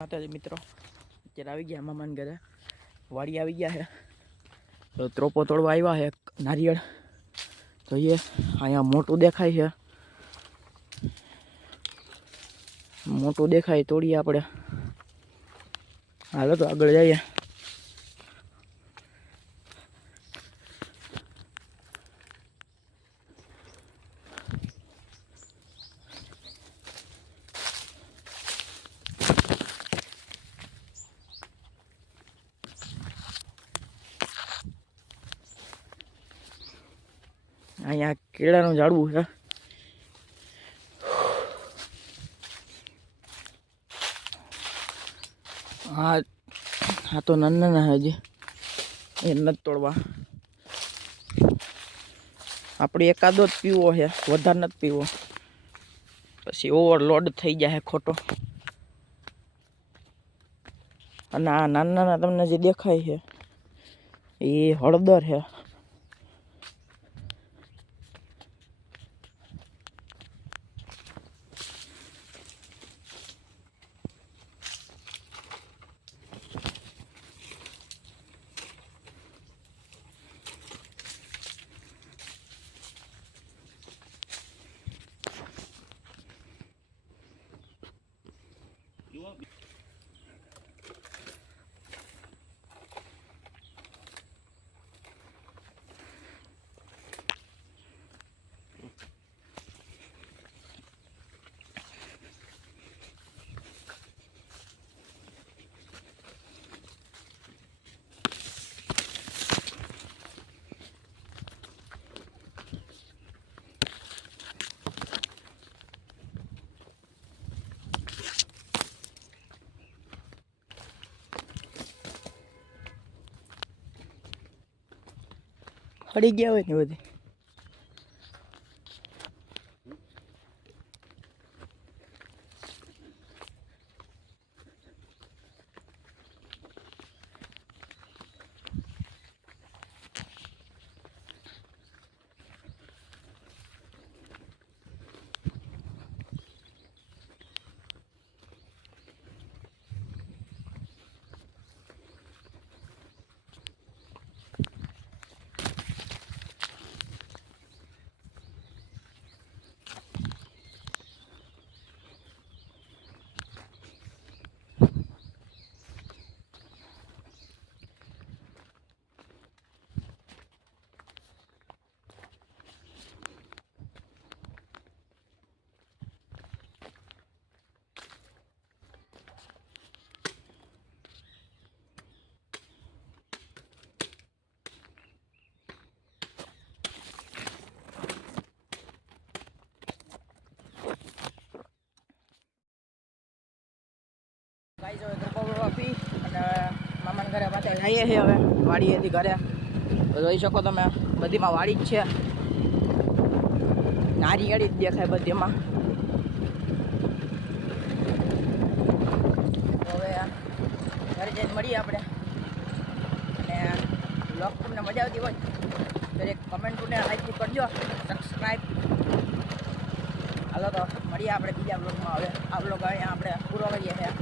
માતાજી મિત્રો, અત્યારે આવી ગયા મામાને ઘરે. વાડી આવી ગયા છે તો ત્રોપો તોડવા આવ્યા છે. નારિયેળ જોઈએ, અહીંયા મોટું દેખાય છે, મોટું દેખાય તોડીએ આપણે. હાલો તો આગળ જઈએ. અહીંયા કેળાનું ઝાડવું છે. હા તો નાના હજી એ નથી તોડવા. આપણે એકાદો જ પીવો છે, વધારે નથી પીવો, પછી ઓવરલોડ થઈ જાય ખોટો. અને આ નાના તમને જે દેખાય છે એ હળદર છે. હળી ગયા હોય ને બધી. પી અને મામાને ઘરે પાછા જઈએ છીએ હવે વાડીએથી ઘરે. તો જોઈ શકો તમે, બધીમાં વાડી જ છે, નારિયેળી જ દેખાય બધીમાં. હવે ઘરે જઈને મળીએ આપણે. અને બ્લોગ તમને મજા આવતી હોય તો એક કમેન્ટને લાઈક કરજો, સબસ્ક્રાઈબ. હાલો તો મળીએ આપણે બીજા બ્લોગમાં. હવે આ બ્લોગ અહીંયા આપણે પૂરો કરીએ છીએ.